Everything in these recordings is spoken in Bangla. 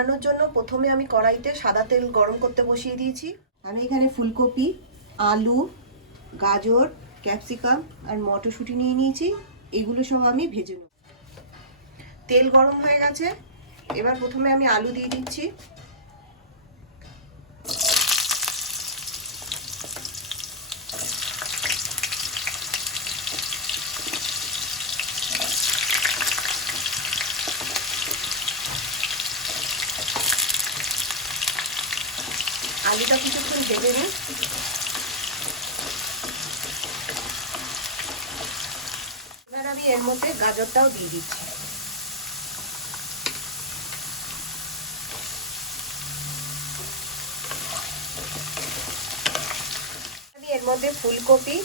বানানোর জন্য প্রথমে আমি কড়াইতে সাদা তেল গরম করতে বসিয়ে দিয়েছি। আমি এখানে ফুলকপি, আলু, গাজর, ক্যাপসিকাম আর মটরশুঁটি নিয়ে নিয়েছি। এগুলো সব আমি ভেজে নেব। তেল গরম হয়ে গেছে, এবার প্রথমে আমি আলু দিয়ে দিচ্ছি। আলুটা কিছুক্ষণ ভেজে নিই। এবার আমি এর মধ্যে গাজরটাও দিয়ে দিচ্ছি। আমি এর মধ্যে ফুলকপি,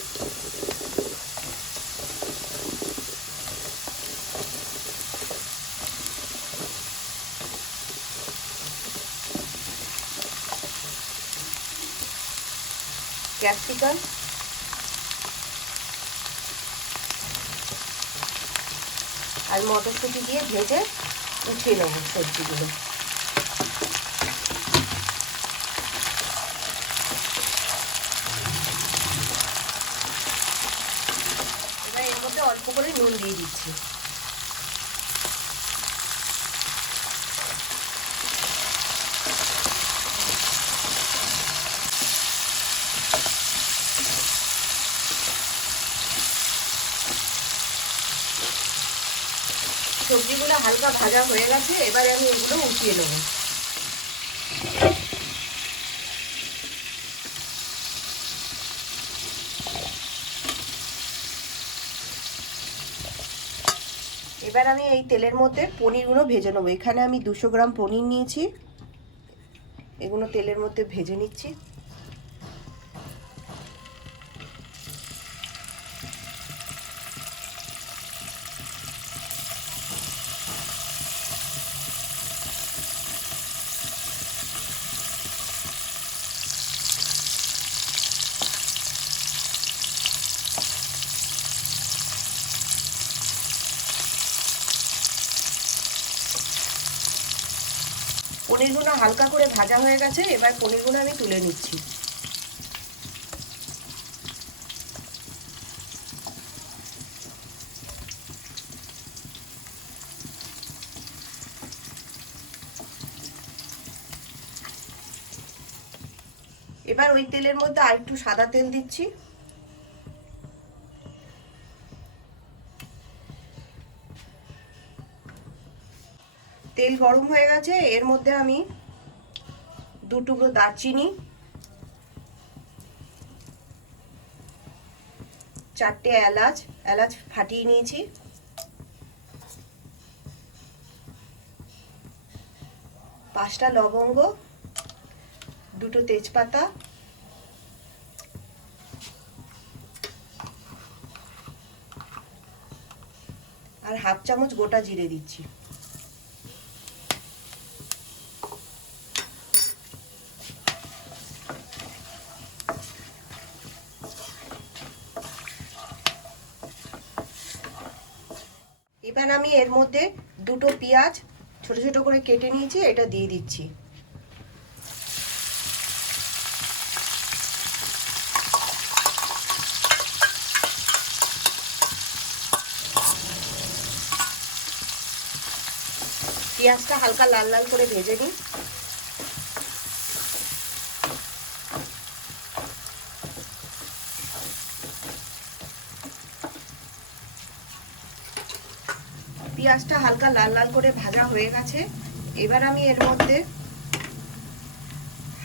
ক্যাপসিকাম আর মটরশুঁটি দিয়ে ভেজে উঠিয়ে নেব সবজিগুলো। এবার এর মধ্যে অল্প করে নুন দিয়ে দিচ্ছি। সবজিগুলো হালকা ভাজা হয়ে গেছে, এবারে আমি এগুলো উঠিয়ে নেব। এবার আমি এই তেলের মধ্যে পনিরগুলো ভেজে নেবো। এখানে আমি 200 গ্রাম পনির নিয়েছি, এগুলো তেলের মধ্যে ভেজে নিচ্ছি। পনিরগুলো হালকা করে ভাজা হয়ে গেছে, এবার পনিরগুলো আমি তুলে নিচ্ছি। এবার ওই তেলের মধ্যে আর একটু সাদা তেল দিচ্ছি। তেল গরম হয়ে গেছে, এর মধ্যে আমি 2 টুকরো দারচিনি, 4টে এলাচ ফাটিয়ে নিয়েছি, 5টা লবঙ্গ, 2টো তেজপাতা আর হাফ চামচ গোটা জিরে দিচ্ছি। এবার আমি এর মধ্যে 2টো পেঁয়াজ ছোট ছোট করে কেটে নিয়েছি, এটা দিয়ে দিচ্ছি। পেঁয়াজটা হালকা লাল লাল করে ভেজে নিই। পেঁয়াজটা হালকা লাল লাল করে ভাজা হয়ে গেছে, এবার আমি এর মধ্যে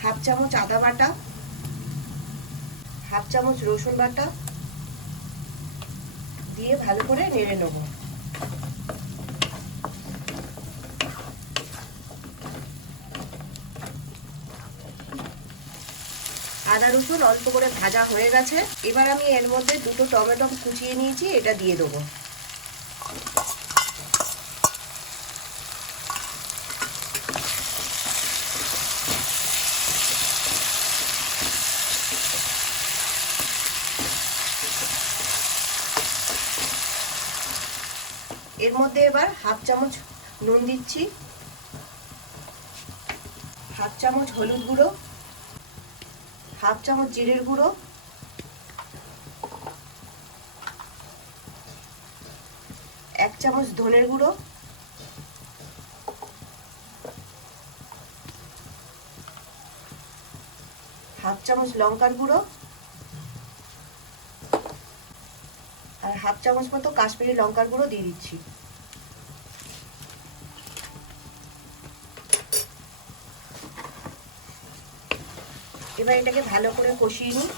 হাফ চামচ আদা বাটা, হাফ চামচ রসুন বাটা দিয়ে ভালো করে নেড়ে নেব। আদা রসুন অল্প করে ভাজা হয়ে গেছে, এবার আমি এর মধ্যে 2টো টমেটো কুচিয়ে নিয়েছি, এটা দিয়ে দেবো। এর মধ্যে এবার হাফ চামচ নুন দিচ্ছি, হাফ চামচ হলুদ গুঁড়ো, হাফ চামচ জিরের গুঁড়ো, এক চামচ ধনের গুঁড়ো, হাফ চামচ লঙ্কার গুঁড়ো আর হাফ চামচ মতো কাশ্মীরি লঙ্কার গুঁড়ো দিয়ে দিচ্ছি। এবার এটাকে ভালো করে কষিয়ে নিই।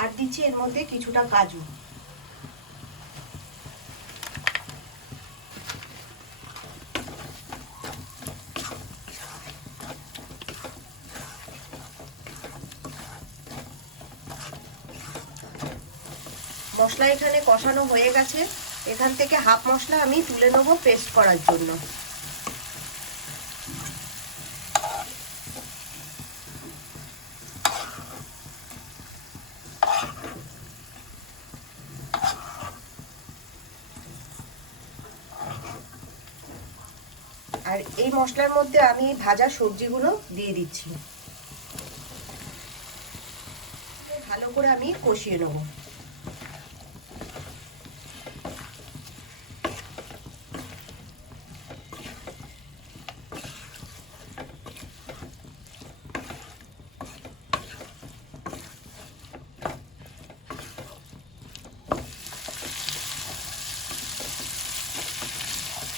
আর দিচ্ছি এর মধ্যে কিছুটা কাজু। মশলা এখানে কষানো হয়ে গেছে। এখান থেকে হাফ মশলা আমি তুলে নেব পেস্ট করার জন্য। আর এই মশলার মধ্যে আমি ভাজা সবজিগুলো দিয়ে দিচ্ছি। ভালো করে আমি কষিয়ে নেব।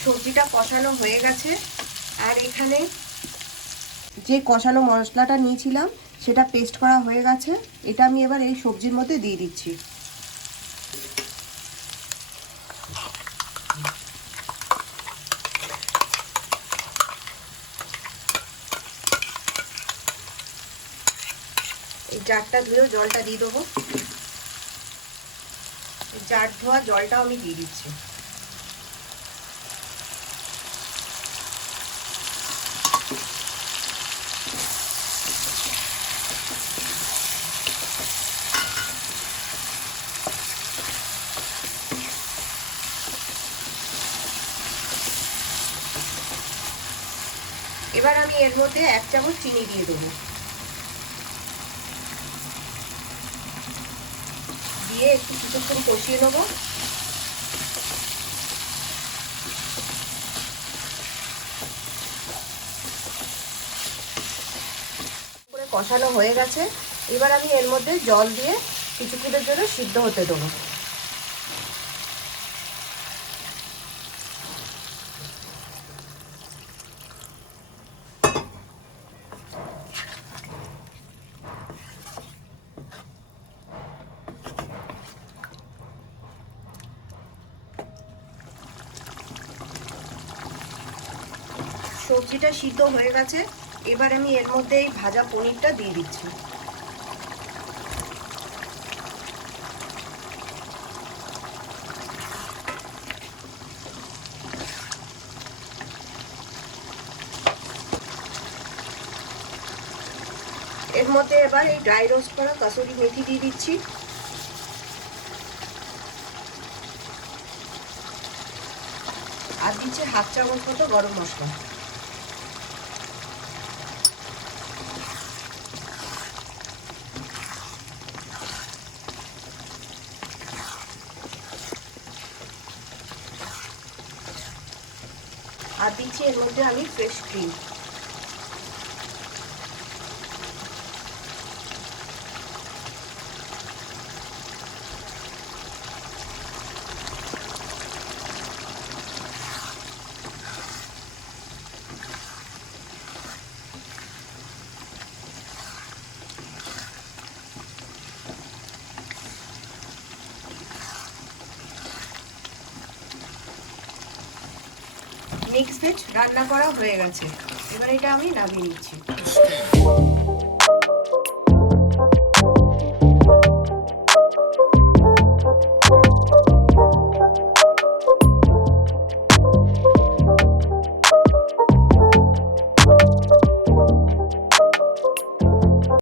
সবজিটা কষানো হয়ে গেছে। আর এখানে যে কষানো মশলাটা নিয়েছিলাম সেটা পেস্ট করা হয়ে গেছে। এটা আমি এবার এই সবজির মধ্যে দিয়ে দিচ্ছি। এই জারটা ধুয়েও জলটা দিয়ে দেবো। জার ধোয়া জলটাও আমি দিয়ে দিচ্ছি। এবার আমি এর মধ্যে এক চামচ চিনি দিয়ে দেবো। দিয়ে একটু কিছুক্ষণ কষিয়ে নেবো। কষানো হয়ে গেছে। এবার আমি এর মধ্যে জল দিয়ে কিছুক্ষণের জন্য সিদ্ধ হতে দেবো। সবজিটা সিদ্ধ হয়ে গেছে। এবার আমি এর মধ্যে এই ভাজা পনিরটা দিয়ে দিচ্ছি। এর মধ্যে এবার এই ড্রাই রোস্ট করা কসুরি মেথি দিয়ে দিচ্ছি। আর দিচ্ছি হাফ চামচ মতো গরম মশলা। আর দিচ্ছি এর মধ্যে আমি ফ্রেশ ক্রিম। মিক্স ভেজ রান্না করা হয়ে গেছে। এবার এটা আমি নামিয়ে নিচ্ছি।